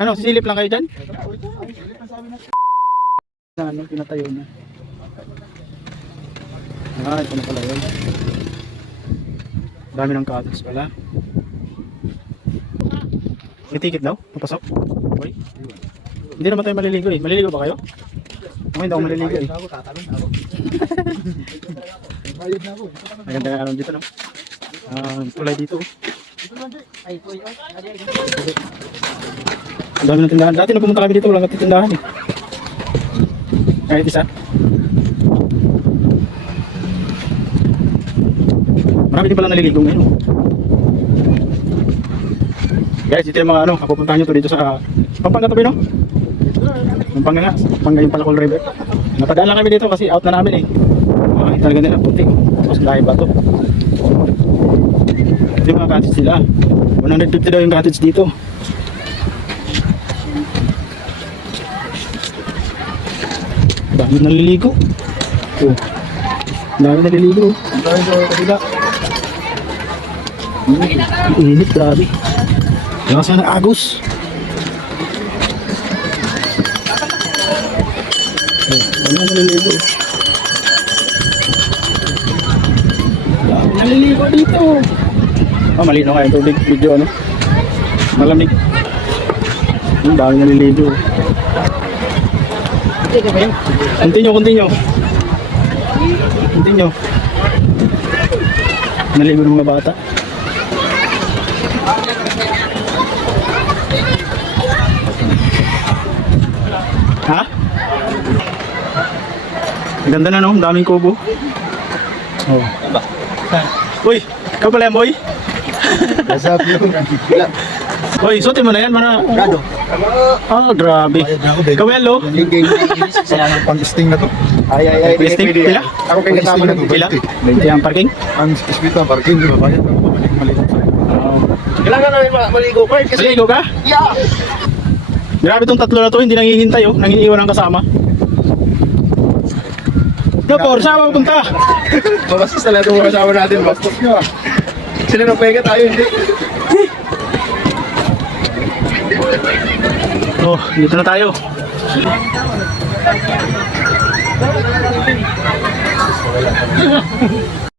Ano, sisilip lang kayo dyan? Na ano, pinatayo na. Ah, ito na pala yun. Dami ng cottage pala. May ticket daw? Papasok? Uy. Hindi naman tayo maliligo eh. Maliligo ba kayo? Ako hindi ako maliligo eh. Maganda nga ano dito no? Ah, tulay dito. oh. Ang dami ng tindahan. Dati nung pumunta kami dito, walang tindahan eh. Kahit isa. Marami din pala naliligo ngayon. Guys, ito yung mga ano, pupuntahan nyo to dito sa Pampanga to, no? Pampanga nga, Pampanga yung Palacol River. Napadaan lang kami dito kasi out na namin eh. Makakita talaga nila, puti. Tapos dahil ba to? Ito yung mga cottage sila. 150 daw yung cottage dito. Dami naliligo. Oh. Dami naliligo. Dami sa kabila. Init, grabe. Lakas na ng agos. Oh, Dami naliligo. Dami naliligo dito. Ah, malino nga yung tubig video ano. Malamig. Ang dami naliligo. Continue, continue. Continue. Naligo ng mga bata. Ha? Ganda na no, daming kubo. Oh. Uy, ikaw pala yan, boy. Kasap yung Uy, suotin mo na yan, mana. Gado. Ah, grabe. Ikaw yan, lo. Ligay na pang-sting na to. Ay, ay, ay. Listing, pila? Ako kayo kasama na to. Pila? 20 ang parking? Ang speed ng parking, di ba? Bayad ako malik Kailangan namin maligo pa. Maligo ka? yeah. Grabe tong tatlo na to, hindi nangihintay oh, nangiiwan ng kasama. Gapor, saan ka pupunta? Mabastos na lahat ng mga kasama natin. Bastos nyo ah. Sila na pwede tayo, hindi. Dito na tayo.